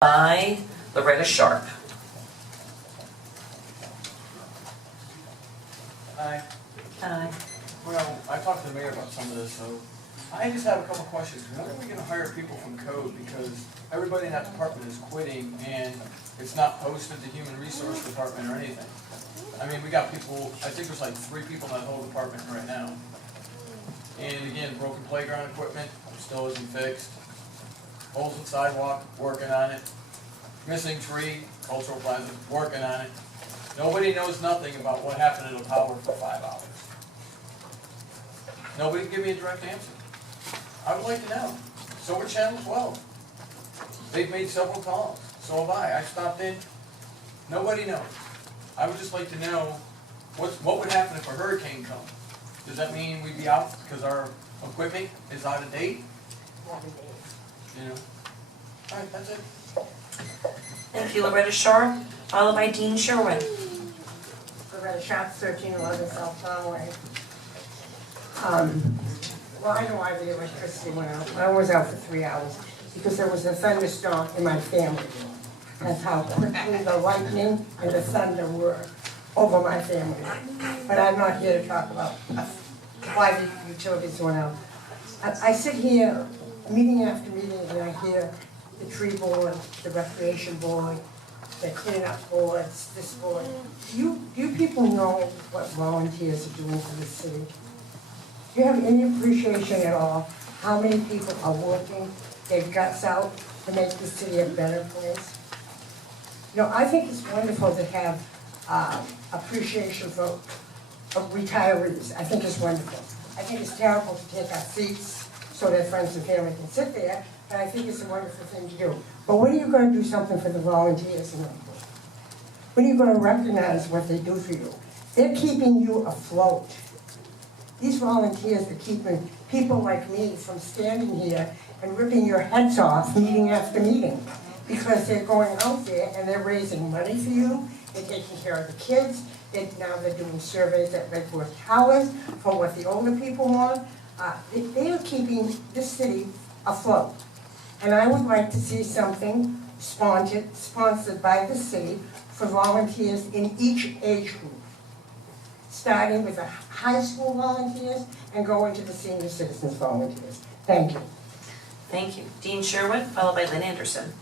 by Loretta Sharp. Hi. Hi. Well, I talked to the mayor about some of this, so I just have a couple questions. When are we gonna hire people from code? Because everybody in that department is quitting and it's not posted to human resource department or anything. I mean, we got people, I think there's like 3 people in that whole department right now. And again, broken playground equipment still isn't fixed. Holes in sidewalk, working on it. Missing tree, cultural plaza, working on it. Nobody knows nothing about what happened to the power for 5 hours. Nobody can give me a direct answer. I would like to know. So would Channel 12. They've made several calls. So have I. I stopped in. Nobody knows. I would just like to know what would happen if a hurricane comes. Does that mean we'd be out because our equipment is out of date? You know. All right, that's it. Thank you, Loretta Sharp, followed by Dean Sherwin. Loretta Sharp, 1311 South Conway. Well, I know why the electricity went out. I was out for 3 hours because there was a thunderstorm in my family. That's how quickly the lightning and the thunder were over my family. But I'm not here to talk about why the utilities went out. I sit here meeting after meeting and I hear the tree board, the recreation board, the cleanup boards, this board. Do you people know what volunteers are doing for the city? Do you have any appreciation at all how many people are working their guts out to make the city a better place? You know, I think it's wonderful to have appreciation for retirees. I think it's wonderful. I think it's terrible to take our seats so their friends and family can sit there, but I think it's a wonderful thing to do. But when are you going to do something for the volunteers in Lakewood? When are you going to recognize what they do for you? They're keeping you afloat. These volunteers are keeping people like me from standing here and ripping your heads off meeting after meeting because they're going out there and they're raising money for you, they're taking care of the kids, now they're doing surveys at Redwood Towers for what the older people want. They are keeping this city afloat. And I would like to see something sponsored by the city for volunteers in each age group, starting with the high school volunteers and going to the senior citizens volunteers. Thank you. Thank you. Dean Sherwin, followed by Lynn Anderson.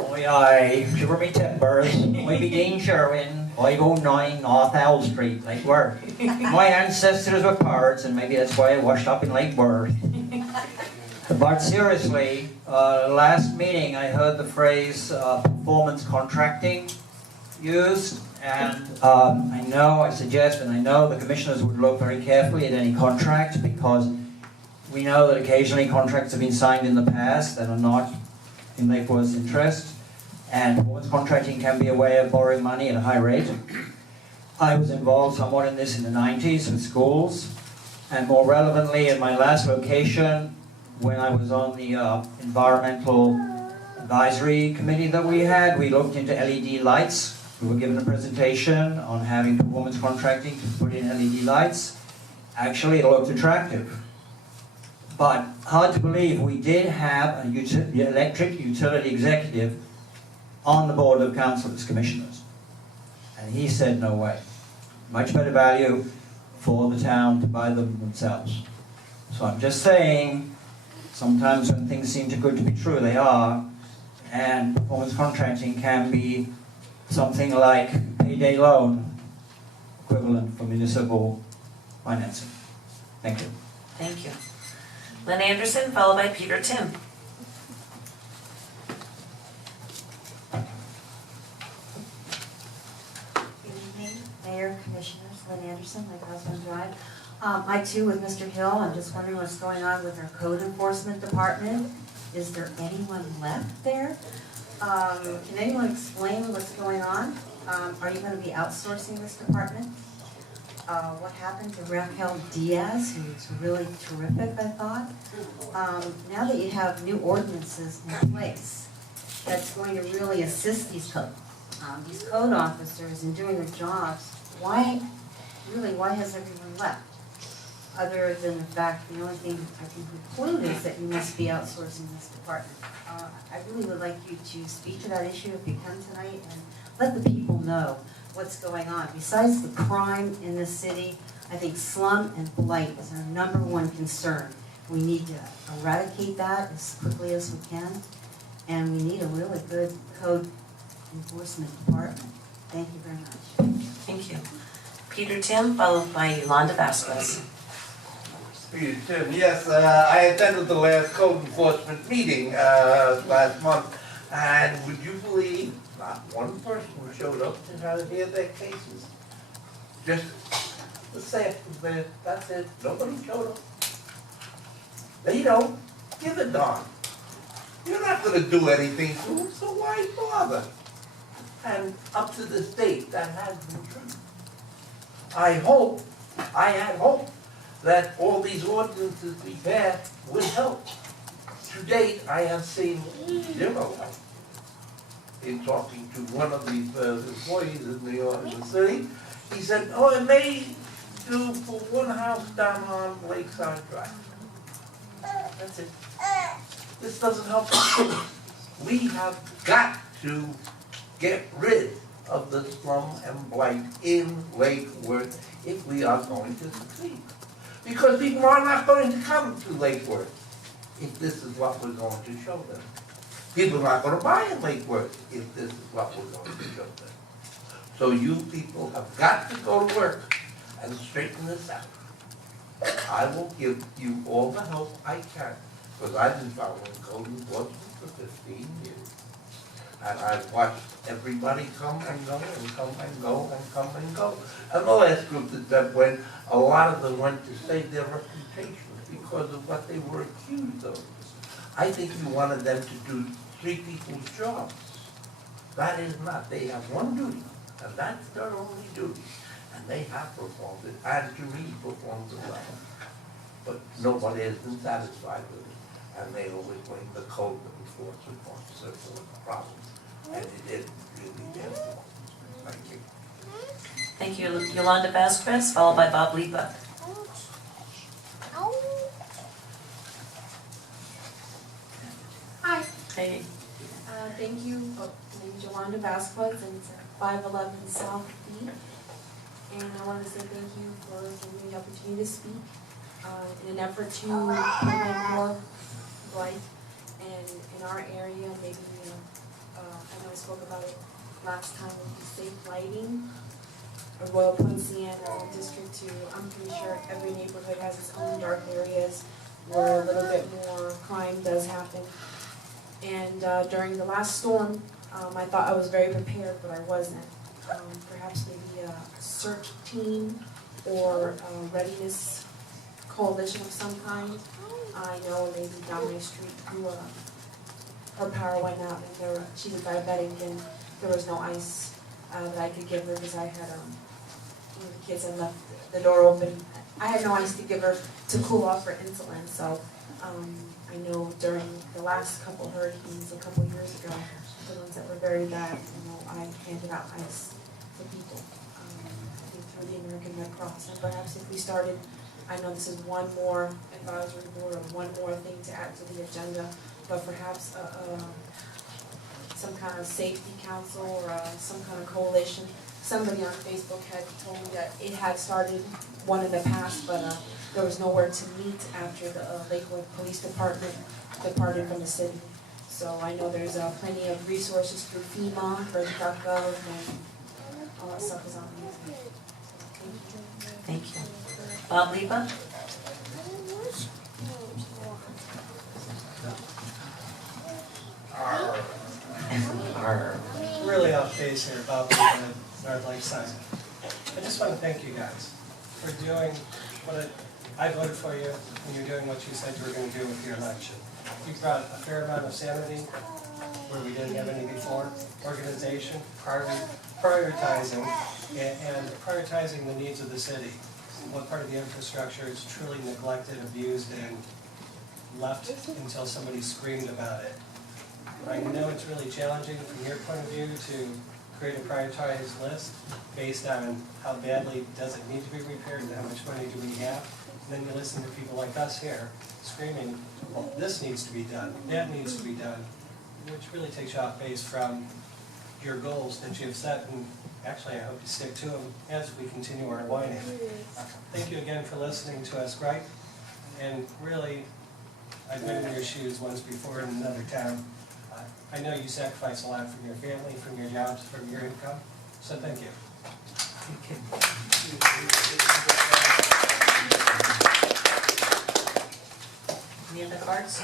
I shiver me timbers, I be Dean Sherwin, 509 North Owl Street, Lake Worth. My ancestors were pirates and maybe that's why I washed up in Lake Worth. But seriously, last meeting I heard the phrase performance contracting used, and I suggest and I know the commissioners would look very carefully at any contract because we know that occasionally contracts have been signed in the past that are not in Lake Worth's interest, and performance contracting can be a way of borrowing money at a high rate. I was involved somewhat in this in the 90s with schools, and more relevantly in my last vocation when I was on the environmental advisory committee that we had, we looked into LED lights. We were given a presentation on having performance contracting to put in LED lights. Actually, it looked attractive. But hard to believe, we did have an electric utility executive on the board of councillors, commissioners. And he said, no way. Much better value for the town to buy them themselves. So I'm just saying, sometimes when things seem too good to be true, they are. And performance contracting can be something like payday loan equivalent for municipal financing. Thank you. Thank you. Lynn Anderson, followed by Peter Tim. Good evening, Mayor, Commissioners, Lynn Anderson, Lake Husband Drive. I too, with Mr. Hill, I'm just wondering what's going on with our code enforcement department. Is there anyone left there? Can anyone explain what's going on? Are you going to be outsourcing this department? What happened to Raquel Diaz, who's really terrific, I thought? Now that you have new ordinances in place, that's going to really assist these code officers in doing their jobs, why has everyone left? Other than the fact, the only thing I can conclude is that you must be outsourcing this department. I really would like you to speak to that issue if you can tonight and let the people know what's going on. Besides the crime in this city, I think slum and blight is our #1 concern. We need to eradicate that as quickly as we can, and we need a really good code enforcement department. Thank you very much. Thank you. Peter Tim, followed by Yolanda Vasquez. Peter Tim, yes, I attended the last code enforcement meeting last month, and would you believe not one person showed up to try to hear their cases? Just the staff was there, that's it, nobody showed up. They don't give a darn. You're not gonna do anything to them, so why bother? And up to this date, that has been true. I had hoped that all these ordinances we passed would help. To date, I have seen zero help. In talking to one of these employees in the city, he said, oh, it may do for one house down on Lakeside Drive. That's it. This doesn't help. We have got to get rid of the slum and blight in Lake Worth if we are going to succeed. Because people are not going to come to Lake Worth if this is what we're going to show them. People are not going to buy in Lake Worth if this is what we're going to show them. So you people have got to go to work and straighten this out. I will give you all the help I can, because I've been following code enforcement for 15 years. And I've watched everybody come and go and come and go and come and go. And the last group that went, a lot of them went to save their reputations because of what they were accused of. I think you wanted them to do 3 people's jobs. That is not. They have one duty, and that's their only duty. And they have performed it, and to me, performed it well. But nobody has been satisfied with it. And they always blame the code enforcement officer for the problem. And it is really their fault. Thank you. Thank you, Yolanda Vasquez, followed by Bob Lipa. Hi, Hey, thank you. My name is Yolanda Vasquez, and it's 511 South B. And I want to say thank you for giving me the opportunity to speak in an effort to prevent more blight and in our area. Maybe I know I spoke about it last time with the safe lighting. Royal Poinciana District 2. I'm pretty sure every neighborhood has its own dark areas where a little bit more crime does happen. And during the last storm, I thought I was very prepared, but I wasn't. Perhaps maybe a search team or a readiness coalition of some kind. I know a lady down my street who her power went out, and she was diabetic, and there was no ice that I could give her because I had the kids had left the door open. I had no ice to give her to cool off her insulin. So I know during the last couple hurricanes a couple years ago, the ones that were very bad, I handed out ice to people. I think through the American Red Cross, and perhaps if we started, I know this is one more advisory board or one more thing to add to the agenda, but perhaps some kind of safety council or some kind of coalition. Somebody on Facebook had told me that it had started one in the past, but there was nowhere to meet after the Lakewood Police Department departed from the city. So I know there's plenty of resources through FEMA, Gov, and all that stuff is on there. thank you. Bob Lipa? Really off base here about the North Lakeside. I just want to thank you guys for doing what I voted for you, and you're doing what you said you were going to do with your election. You brought a fair amount of sanity where we didn't have any before, organization, prioritizing, and prioritizing the needs of the city. What part of the infrastructure is truly neglected, abused, and left until somebody screamed about it. I know it's really challenging from your point of view to create a prioritized list based on how badly does it need to be repaired and how much money do we have. And then you listen to people like us here screaming, well, this needs to be done, that needs to be done. which really takes you off base from your goals that you've set, and actually I hope you stick to them as we continue our whining. Thank you again for listening to us, Greg, and really, I've been in your shoes once before in another town. I know you sacrifice a lot from your family, from your jobs, from your income, so thank you. Any other cards?